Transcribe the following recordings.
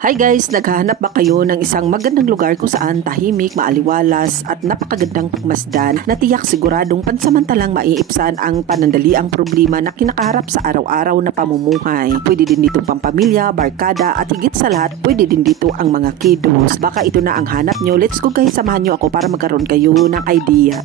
Hi guys, naghahanap ba kayo ng isang magandang lugar kung saan tahimik, maaliwalas at napakagandang pagmasdan na tiyak siguradong pansamantalang maiipsan ang panandaliang problema na kinakaharap sa araw-araw na pamumuhay? Pwede din dito pampamilya, barkada at higit sa lahat, pwede din dito ang mga kiddos. Baka ito na ang hanap nyo. Let's go guys, samahan nyo ako para magkaroon kayo ng idea.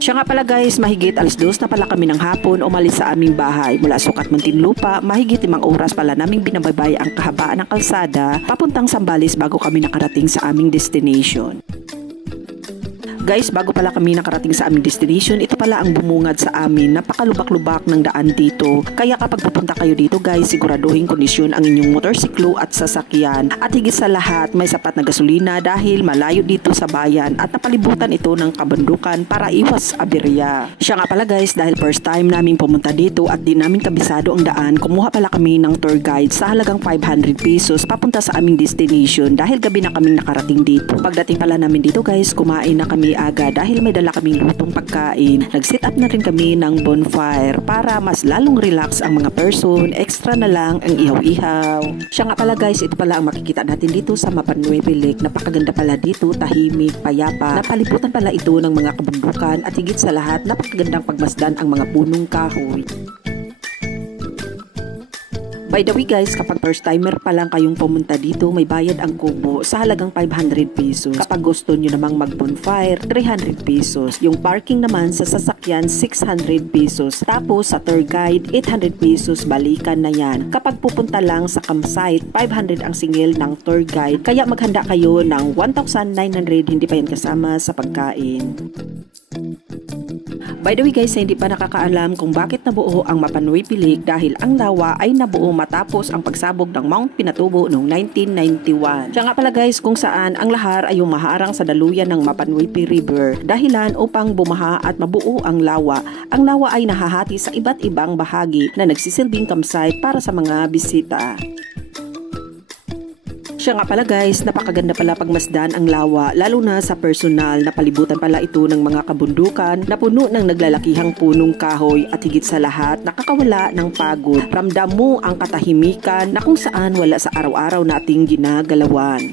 Siya nga pala guys, mahigit 2:00 na pala kami ng hapon umalis sa aming bahay. Mula Sucat, Muntinlupa, mahigit 5 oras pala naming binabaybay ang kahabaan ng kalsada papuntang Zambales bago kami nakarating sa aming destination. Guys, bago pala kami nakarating sa aming destination, ito pala ang bumungad sa amin. Napakalubak-lubak ng daan dito. Kaya kapag pupunta kayo dito guys, siguraduhin kondisyon ang inyong motorsiklo at sasakyan. At higit sa lahat, may sapat na gasolina dahil malayo dito sa bayan at napalibutan ito ng kabundukan para iwas aberya. Siya nga pala guys, dahil first time namin pumunta dito at di namin kabisado ang daan, kumuha pala kami ng tour guide sa halagang 500 pesos papunta sa aming destination dahil gabi na kaming nakarating dito. Pagdating pala namin dito guys, kumain na kami aga dahil may dala kaming lutong pagkain. Nag-set up na rin kami ng bonfire para mas lalong relax ang mga person. Extra na lang ang ihaw-ihaw. Siya nga pala guys, ito pala ang makikita natin dito sa Mapan Nueve Lake. Napakaganda pala dito, tahimik, payapa. Napalibutan pala ito ng mga kabundukan at higit sa lahat, napakagandang pagmasdan ang mga punong kahoy. By the way guys, kapag first timer pa lang kayong pumunta dito, may bayad ang kubo sa halagang 500 pesos. Kapag gusto nyo namang mag-bonfire, 300 pesos. Yung parking naman sa sasakyan, 600 pesos. Tapos sa tour guide, 800 pesos, balikan na yan. Kapag pupunta lang sa campsite, 500 ang singil ng tour guide. Kaya maghanda kayo ng 1,900, hindi pa yan kasama sa pagkain. By the way guys, hindi pa nakakaalam kung bakit nabuo ang Mapan Nueve Lake dahil ang lawa ay nabuo matapos ang pagsabog ng Mount Pinatubo noong 1991. Siya nga pala guys, kung saan ang lahar ay umaharang sa daluyan ng Mapan Nueve River dahilan upang bumaha at mabuo ang lawa. Ang lawa ay nahahati sa iba't ibang bahagi na nagsisilbing campsite para sa mga bisita. Siya nga pala guys, napakaganda pala pagmasdan ang lawa, lalo na sa personal. Napalibutan pala ito ng mga kabundukan na puno ng naglalakihang punong kahoy at higit sa lahat, nakakawala ng pagod. Ramdam mo ang katahimikan na kung saan wala sa araw-araw nating ginagalawan.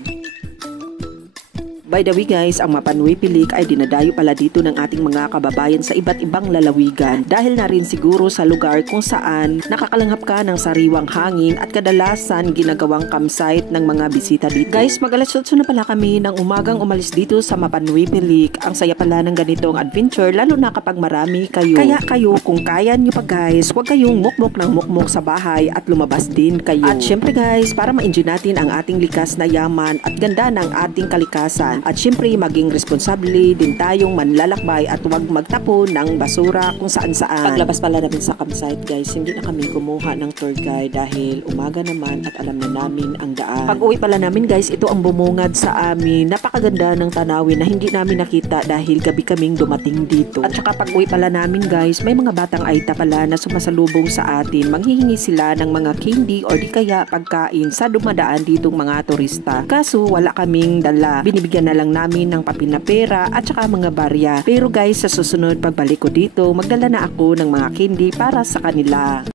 By the way guys, ang Mapan Nueve Lake ay dinadayo pala dito ng ating mga kababayan sa iba't ibang lalawigan dahil na rin siguro sa lugar kung saan nakakalanghap ka ng sariwang hangin at kadalasan ginagawang campsite ng mga bisita dito. Guys, mag-alas 8 na pala kami ng umagang umalis dito sa Mapan Nueve Lake. Ang saya pala ng ganitong adventure lalo na kapag marami kayo. Kaya kayo, kung kaya nyo pa guys, huwag kayong mukmok ng mukmok sa bahay at lumabas din kayo. At syempre guys, para ma-enjoy natin ang ating likas na yaman at ganda ng ating kalikasan. At syempre maging responsable din tayong manlalakbay at huwag magtapon ng basura kung saan-saan. Paglabas pala namin sa campsite guys, hindi na kami kumuha ng tour guide dahil umaga naman at alam na namin ang daan. Pag uwi pala namin guys, ito ang bumungad sa amin. Napakaganda ng tanawin na hindi namin nakita dahil gabi kaming dumating dito. At saka pag uwi pala namin guys, may mga batang aita pala na sumasalubong sa atin. Manghihingi sila ng mga candy or di kaya pagkain sa dumadaan ditong mga turista. Kaso wala kaming dala. Binibigyan na lang namin ng papinapera at saka mga barya. Pero guys, sa susunod pagbalik ko dito, magdala na ako ng mga candy para sa kanila.